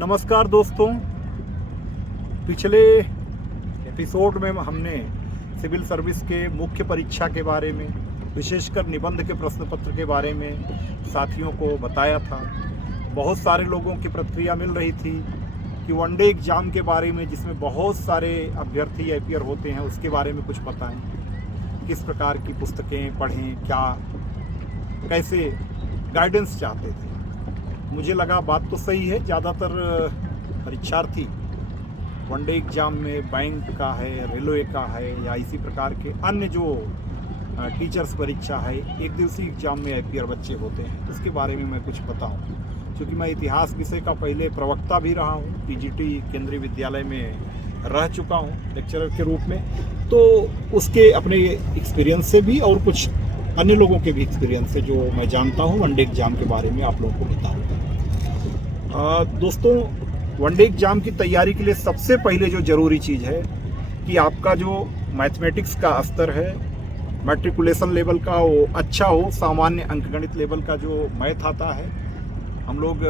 नमस्कार दोस्तों, पिछले एपिसोड में हमने सिविल सर्विस के मुख्य परीक्षा के बारे में, विशेषकर निबंध के प्रश्न पत्र के बारे में साथियों को बताया था। बहुत सारे लोगों की प्रतिक्रिया मिल रही थी कि वनडे एग्ज़ाम के बारे में, जिसमें बहुत सारे अभ्यर्थी अपियर होते हैं, उसके बारे में कुछ बताएं। किस प्रकार की पुस्तकें पढ़ें, क्या कैसे गाइडेंस चाहते थे। मुझे लगा बात तो सही है। ज़्यादातर परीक्षार्थी वनडे एग्ज़ाम में बैंक का है, रेलवे का है, या इसी प्रकार के अन्य जो टीचर्स परीक्षा है, एक दिवसीय एग्ज़ाम में अपियर बच्चे होते हैं। उसके बारे में मैं कुछ बताऊं, क्योंकि मैं इतिहास विषय का पहले प्रवक्ता भी रहा हूं, पीजीटी केंद्रीय विद्यालय में रह चुका हूं लेक्चरर के रूप में। तो उसके अपने एक्सपीरियंस से भी और कुछ अन्य लोगों के भी एक्सपीरियंस से जो मैं जानता हूं, वनडे एग्ज़ाम के बारे में आप लोगों को बताऊंगा। दोस्तों, वनडे एग्ज़ाम की तैयारी के लिए सबसे पहले जो ज़रूरी चीज़ है कि आपका जो मैथमेटिक्स का स्तर है, मैट्रिकुलेशन लेवल का, वो अच्छा हो। सामान्य अंकगणित लेवल का जो मैथ आता है, हम लोग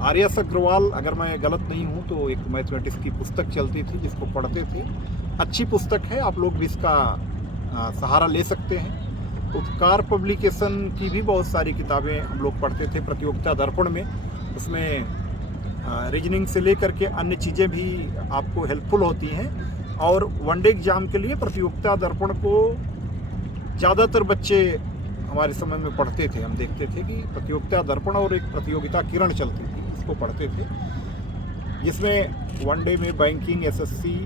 आर्यस अग्रवाल, अगर मैं गलत नहीं हूँ तो एक मैथमेटिक्स की पुस्तक चलती थी जिसको पढ़ते थे। अच्छी पुस्तक है, आप लोग भी इसका सहारा ले सकते हैं। उपकार पब्लिकेशन की भी बहुत सारी किताबें हम लोग पढ़ते थे प्रतियोगिता दर्पण में। उसमें रीजनिंग से लेकर के अन्य चीज़ें भी आपको हेल्पफुल होती हैं। और वनडे एग्ज़ाम के लिए प्रतियोगिता दर्पण को ज़्यादातर बच्चे हमारे समय में पढ़ते थे। हम देखते थे कि प्रतियोगिता दर्पण और एक प्रतियोगिता किरण चलती थी, इसको पढ़ते थे, जिसमें वनडे में बैंकिंग, एसएससी,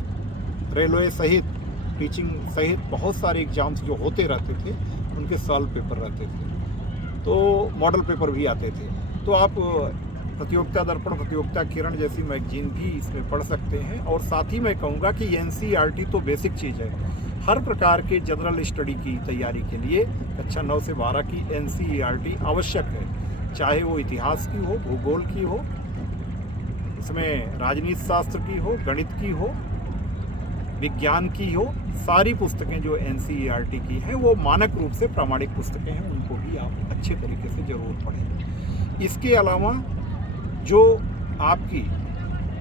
रेलवे सहित, टीचिंग सहित बहुत सारे एग्ज़ाम्स जो होते रहते थे, उनके सॉल्व पेपर रहते थे, तो मॉडल पेपर भी आते थे। तो आप प्रतियोगिता दर्पण, प्रतियोगिता किरण जैसी मैगजीन भी इसमें पढ़ सकते हैं। और साथ ही मैं कहूँगा कि एनसीईआरटी तो बेसिक चीज़ है। हर प्रकार के जनरल स्टडी की तैयारी के लिए कक्षा 9 से 12 की एनसीईआरटी आवश्यक है, चाहे वो इतिहास की हो, भूगोल की हो, इसमें राजनीति शास्त्र की हो, गणित की हो, विज्ञान की हो। सारी पुस्तकें जो एनसीईआरटी की हैं वो मानक रूप से प्रामाणिक पुस्तकें हैं, उनको भी आप अच्छे तरीके से ज़रूर पढ़ें। इसके अलावा जो आपकी,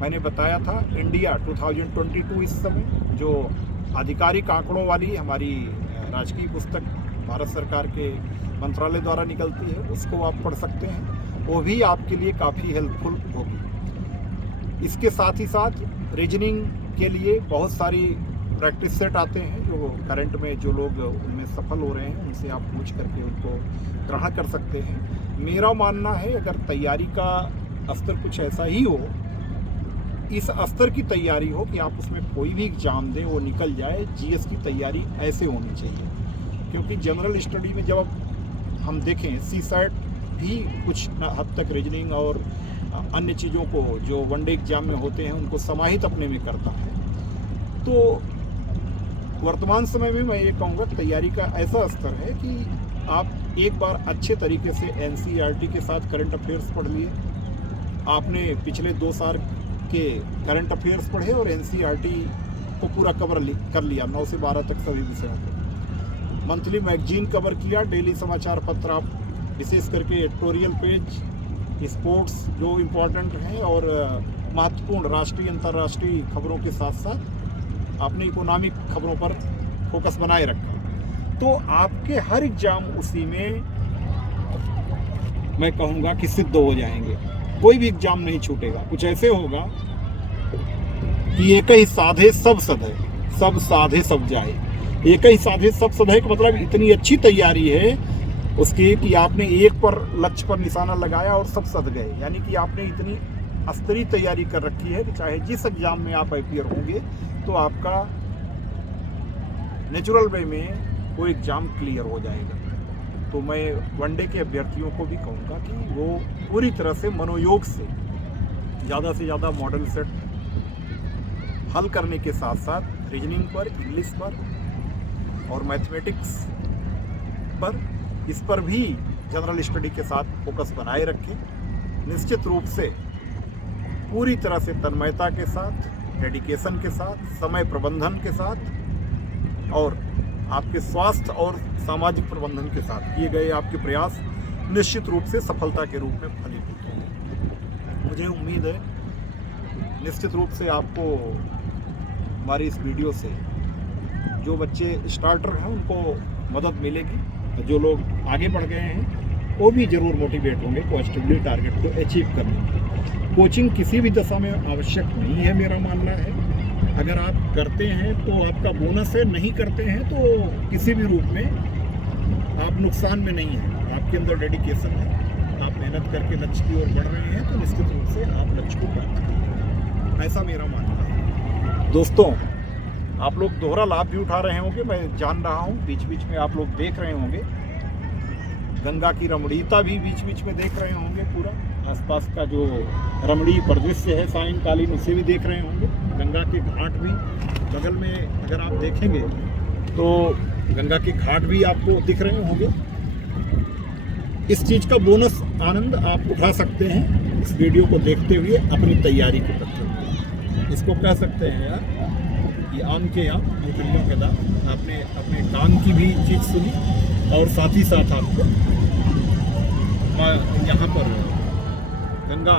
मैंने बताया था, इंडिया 2022 इस समय जो आधिकारिक आंकड़ों वाली हमारी राजकीय पुस्तक भारत सरकार के मंत्रालय द्वारा निकलती है, उसको आप पढ़ सकते हैं। वो भी आपके लिए काफ़ी हेल्पफुल होगी। इसके साथ ही साथ रीजनिंग के लिए बहुत सारी प्रैक्टिस सेट आते हैं जो करंट में जो लोग उनमें सफल हो रहे हैं, उनसे आप पूछ करके उनको ग्रहण कर सकते हैं। मेरा मानना है, अगर तैयारी का स्तर कुछ ऐसा ही हो, इस स्तर की तैयारी हो कि आप उसमें कोई भी एग्ज़ाम दें वो निकल जाए, जीएस की तैयारी ऐसे होनी चाहिए। क्योंकि जनरल स्टडी में जब हम देखें, सीसैट भी कुछ हद तक रीजनिंग और अन्य चीज़ों को जो वनडे एग्ज़ाम में होते हैं उनको समाहित अपने में करता है। तो वर्तमान समय में मैं ये कहूँगा तैयारी का ऐसा स्तर है कि आप एक बार अच्छे तरीके से एनसीईआरटी के साथ करंट अफेयर्स पढ़ लिए, आपने पिछले 2 साल के करंट अफेयर्स पढ़े और एनसीईआरटी को पूरा कवर कर लिया, 9 से 12 तक सभी विषयों को। मंथली मैगजीन कवर किया, डेली समाचार पत्र आप विशेष करके एडिटोरियल पेज, स्पोर्ट्स जो इम्पोर्टेंट हैं और महत्वपूर्ण राष्ट्रीय अंतर्राष्ट्रीय खबरों के साथ साथ आपने इकोनॉमिक खबरों पर फोकस बनाए रखा। तो आपके हर एग्ज़ाम उसी में मैं कहूँगा कि सिद्ध हो जाएंगे। कोई भी एग्ज़ाम नहीं छूटेगा। कुछ ऐसे होगा कि एक ही साधे सब सधे, सब साधे सब जाए। एक ही साधे सब सधे का मतलब इतनी अच्छी तैयारी है उसकी कि आपने एक पर लक्ष्य पर निशाना लगाया और सब सध गए। यानी कि आपने इतनी स्तरीय तैयारी कर रखी है कि चाहे जिस एग्ज़ाम में आप अपियर होंगे तो आपका नेचुरल वे में वो एग्ज़ाम क्लियर हो जाएगा। तो मैं वनडे के अभ्यर्थियों को भी कहूँगा कि वो पूरी तरह से मनोयोग से ज़्यादा मॉडल सेट हल करने के साथ साथ रीजनिंग पर, इंग्लिश पर और मैथमेटिक्स पर, इस पर भी जनरल स्टडी के साथ फोकस बनाए रखें। निश्चित रूप से पूरी तरह से तन्मयता के साथ, डेडिकेशन के साथ, समय प्रबंधन के साथ और आपके स्वास्थ्य और सामाजिक प्रबंधन के साथ किए गए आपके प्रयास निश्चित रूप से सफलता के रूप में फलीभूत होंगे। मुझे मुझे उम्मीद है निश्चित रूप से आपको हमारी इस वीडियो से जो बच्चे स्टार्टर हैं उनको मदद मिलेगी। जो लोग आगे बढ़ गए हैं वो भी ज़रूर मोटिवेट होंगे पॉजिटिवली टारगेट को अचीव करने की। कोचिंग किसी भी दशा में आवश्यक नहीं है, मेरा मानना है। अगर आप करते हैं तो आपका बोनस है, नहीं करते हैं तो किसी भी रूप में आप नुकसान में नहीं हैं। आपके अंदर डेडिकेशन है, आप मेहनत करके लक्ष्य की ओर बढ़ रहे हैं तो निश्चित रूप से आप लक्ष्य को प्राप्त करेंगे, ऐसा मेरा मानना है। दोस्तों, आप लोग दोहरा लाभ भी उठा रहे होंगे, मैं जान रहा हूँ। बीच बीच में आप लोग देख रहे होंगे, गंगा की रमणीयता भी बीच बीच में देख रहे होंगे। पूरा आसपास का जो रमणीय परिदृश्य है सायंकालीन, उसे भी देख रहे होंगे। गंगा के घाट भी बगल में अगर आप देखेंगे तो गंगा के घाट भी आपको दिख रहे होंगे। इस चीज़ का बोनस आनंद आप उठा सकते हैं इस वीडियो को देखते हुए अपनी तैयारी के प्रति। इसको कह सकते हैं यार, ये आम के आम मुकलियों के दाम। आपने अपने काम की भी चीज़ सुनी और साथ ही साथ आपको यहाँ पर गंगा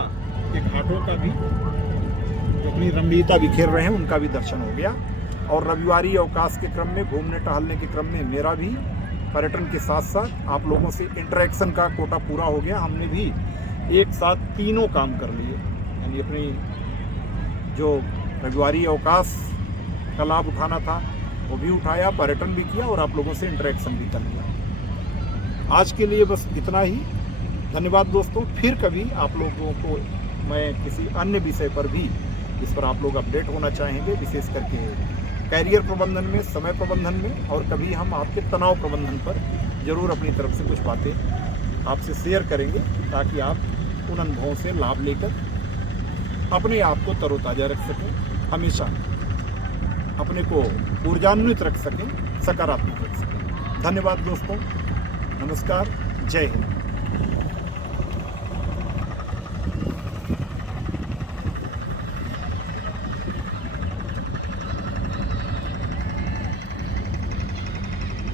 के घाटों का भी जो अपनी रमणीयता बिखेर रहे हैं उनका भी दर्शन हो गया। और रविवारी अवकाश के क्रम में, घूमने टहलने के क्रम में मेरा भी पर्यटन के साथ साथ आप लोगों से इंटरेक्शन का कोटा पूरा हो गया। हमने भी एक साथ तीनों काम कर लिए, यानी अपनी जो रविवारी अवकाश का लाभ उठाना था वो भी उठाया, पर्यटन भी किया और आप लोगों से इंटरेक्शन भी कर लिया। आज के लिए बस इतना ही। धन्यवाद दोस्तों। फिर कभी आप लोगों को मैं किसी अन्य विषय पर भी जिस पर आप लोग अपडेट होना चाहेंगे, विशेष करके कैरियर प्रबंधन में, समय प्रबंधन में, और कभी हम आपके तनाव प्रबंधन पर ज़रूर अपनी तरफ से कुछ बातें आपसे शेयर करेंगे, ताकि आप उन अनुभवों से लाभ लेकर अपने आप को तरोताज़ा रख सकें, हमेशा अपने को ऊर्जान्वित रख सकें, सकारात्मक रख सकें। धन्यवाद दोस्तों, नमस्कार, जय हिंद।